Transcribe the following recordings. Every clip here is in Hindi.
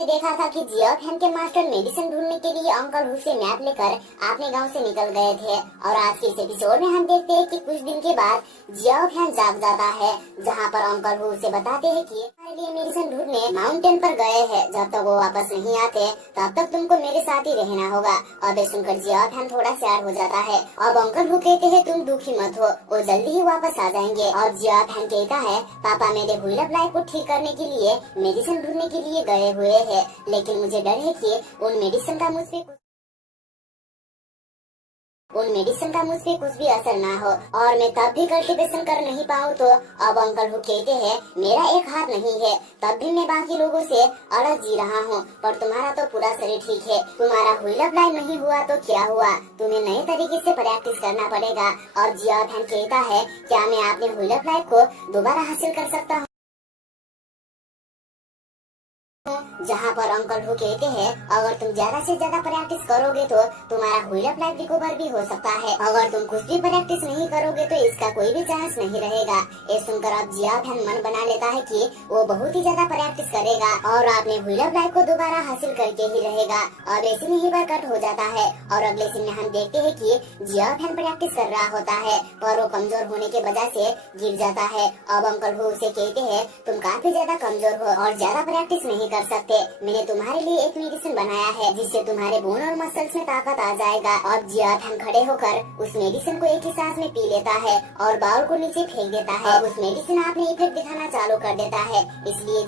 देखा था कि जिया फैन के मास्टर मेडिसिन ढूंढने के लिए अंकल हु से मैप लेकर अपने गांव से निकल गए थे। और आज के इस एपिसोड में हम देखते हैं कि कुछ दिन के बाद जिया फैन जाग जाता है, जहां पर अंकल हु उसे बताते हैं कि हमारे लिए मेडिसिन ढूंढने माउंटेन पर गए हैं। जब तक वो वापस नहीं आते तब तक तुमको मेरे साथ ही रहना होगा। और ये सुनकर जिया फैन थोड़ा सैड हो जाता है। अब अंकल हु कहते हैं तुम दुखी मत हो, वो जल्दी ही वापस आ जाएंगे। और जिया फैन कहता है पापा मेरे हुईलर लाइफ को ठीक करने के लिए मेडिसिन ढूंढने के लिए गए हुए है, लेकिन मुझे डर है कि उन मेडिसिन का मुझ पे कुछ भी असर ना हो और मैं तब भी कल्टीवेशन कर नहीं पाऊँ तो। अब अंकल हु कहते हैं मेरा एक हाथ नहीं है, तब भी मैं बाकी लोगों से अलग जी रहा हूँ, पर तुम्हारा तो पूरा शरीर ठीक है। तुम्हारा हुईलर लाइफ नहीं हुआ तो क्या हुआ, तुम्हें नए तरीके से प्रैक्टिस करना पड़ेगा। और जिया फैन कहता है क्या मैं अपने हुईलर लाइफ को दोबारा हासिल कर सकता हूँ, जहाँ पर अंकल हु कहते हैं अगर तुम ज्यादा से ज्यादा प्रैक्टिस करोगे तो तुम्हारा हुईलर लाइफ रिकवर भी हो सकता है। अगर तुम कुछ भी प्रैक्टिस नहीं करोगे तो इसका कोई भी चांस नहीं रहेगा। ये सुनकर अब जिया फैन मन बना लेता है कि वो बहुत ही ज्यादा प्रैक्टिस करेगा और अपने हुईलर लाइफ को दोबारा हासिल करके ही रहेगा। और ऐसे में ही वर्कआउट हो जाता है। और अगले सीन में हम देखते हैं कि जिया फैन प्रैक्टिस कर रहा होता है पर वो कमजोर होने के वजह से गिर जाता है। अब अंकल हु उसे कहते हैं तुम काफी ज्यादा कमजोर हो और ज्यादा प्रैक्टिस नहीं कर सकते। मैंने तुम्हारे लिए एक मेडिसिन बनाया है जिससे तुम्हारे बोन और मसल्स में ताकत आ जाएगा। और जिया फैन खड़े होकर उस मेडिसिन को एक ही सांस में पी लेता है और बाउल को नीचे फेंक देता है। उस मेडिसिन अपने इफेक्ट दिखाना चालू कर देता है, इसलिए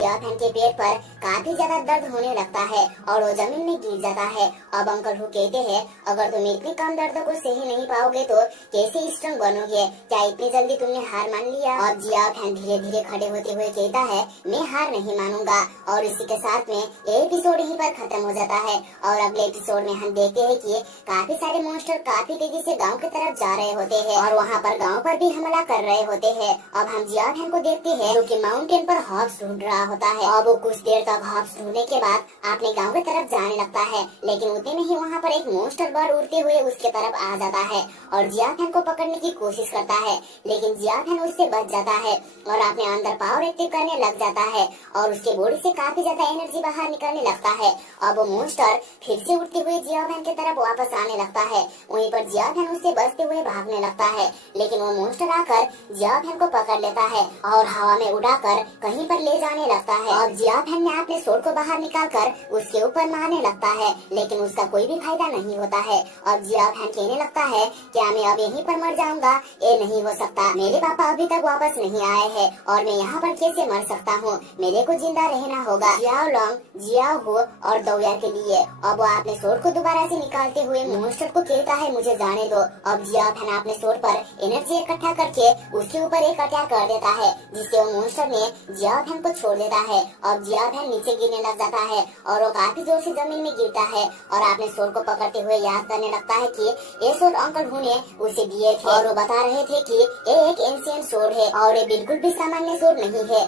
जिया फैन के पेट पर काफी ज्यादा दर्द होने लगता है और वो जमीन में गिर जाता है। अब अंकल हु कहते हैं अगर तुम इतने कम दर्द को सही नहीं पाओगे तो कैसे स्ट्रॉन्ग बनोगे, क्या इतनी जल्दी तुमने हार मान लिया। और जिया फैन धीरे धीरे खड़े होते हुए कहता है मैं हार नहीं मानूंगा। और इसी के साथ में ये एपिसोड यहीं पर खत्म हो जाता है। और अगले एपिसोड में हम देखते हैं कि काफी सारे मॉन्स्टर काफी तेजी से गाँव की तरफ जा रहे होते हैं और वहाँ पर गाँव पर भी हमला कर रहे होते हैं। अब हम जिया फैन को देखते हैं जो कि माउंटेन पर हॉर्स ढूंढ रहा होता है। और वो कुछ देर तक हॉर्स ढूंढने के बाद अपने गांव की तरफ जाने लगता है, लेकिन उतने में ही वहाँ पर एक मॉन्स्टर बर्ड उड़ते हुए उसके तरफ आ जाता है और जिया फैन को पकड़ने की कोशिश करता है, लेकिन जिया फैन उससे बच जाता है और अपने अंदर पावर एक्टिव करने लग जाता है और उसके बॉडी से काफी ज्यादा एनर्जी बाहर निकलने लगता है। अब वो मॉन्स्टर फिर से उड़ते हुए जिया फैन की तरफ वापस आने लगता है। वहीं पर जिया फैन उससे बचते हुए भागने लगता है, लेकिन वो मॉन्स्टर आकर जिया फैन को पकड़ लेता है और हवा में उड़ाकर कहीं पर ले जाने लगता है। और जिया फैन ने अपने सोड को बाहर निकालकर उसके ऊपर मारने लगता है, लेकिन उसका कोई भी फायदा नहीं होता है। और जिया फैन कहने लगता है क्या मैं अब यहीं पर मर जाऊंगा, ये नहीं हो सकता, मेरे पापा अभी तक वापस नहीं आए हैं और मैं यहाँ पर कैसे मर सकता हूँ, मेरे को जिंदा रहना होगा जियाओ लॉन्ग, जियाओ हो और दौया के लिए। अब वो अपने सोड को दोबारा से निकालते हुए मॉन्स्टर को कहता है मुझे जाने दो। अब जिया फैन अपने सोड पर एनर्जी इकट्ठा करके उसके ऊपर एक अटैक कर देता है, जिससे वो मॉन्स्टर ने जिया फैन को छोड़ देता है। और जिया फैन नीचे गिरने लग जाता है और वो काफी जोर से जमीन में गिरता है और अपने सोड को पकड़ते हुए याद करने लगता है कि ये सोड अंकल हु ने उसे दिए थे और वो बता रहे थे कि ये एक एंशिएंट सोड है और ये बिल्कुल भी सामान्य सोड नहीं है।